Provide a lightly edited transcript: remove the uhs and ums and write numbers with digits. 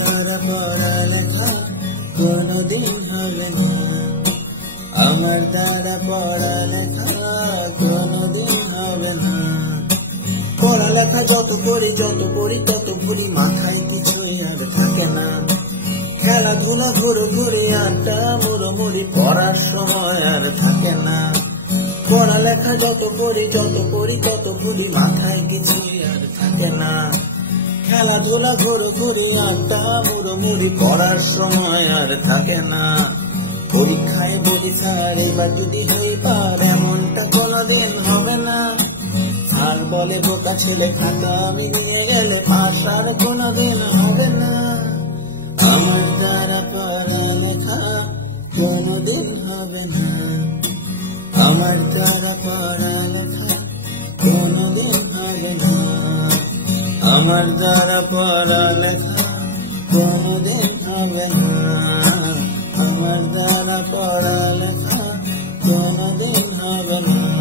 দ্বারা পড়ালেখা কোনোদিন হবে না, আমার দ্বারা পড়ালেখা কোনোদিন হবে না। পড়ালেখা যত করি তত ভুলি, মাথায় কিছুই আর থাকে না। খেলাধুলা ঘুরোঘুরি আড্ডা মুড়োমুড়ি, পড়ার সময় আর থাকে না। পড়ালেখা যত করি তত ভুলি, মাথায় কিছুই আর থাকে না। খেলাধুলা ঘুরোঘুরি আড্ডা মুড়োমুড়ি, পড়ার সময় আর থাকে না। পরীক্ষায় বলি স্যার এবার যদি হইবার, এমনটা কোনোদিন হবে না। আর বলে বোকা ছেলে, খাতা আমি নিয়ে গেলে পাস আর কোনোদিন হবে না। আমার দ্বারা পড়ালেখা কোনোদিন হবে না, আমার দ্বারা পড়ালেখা কোনোদিন হবে না, আমার দ্বারা পড়ালেখা কোনোদিন হবে না, আমার দ্বারা পড়ালেখা কোনোদিন হবে না।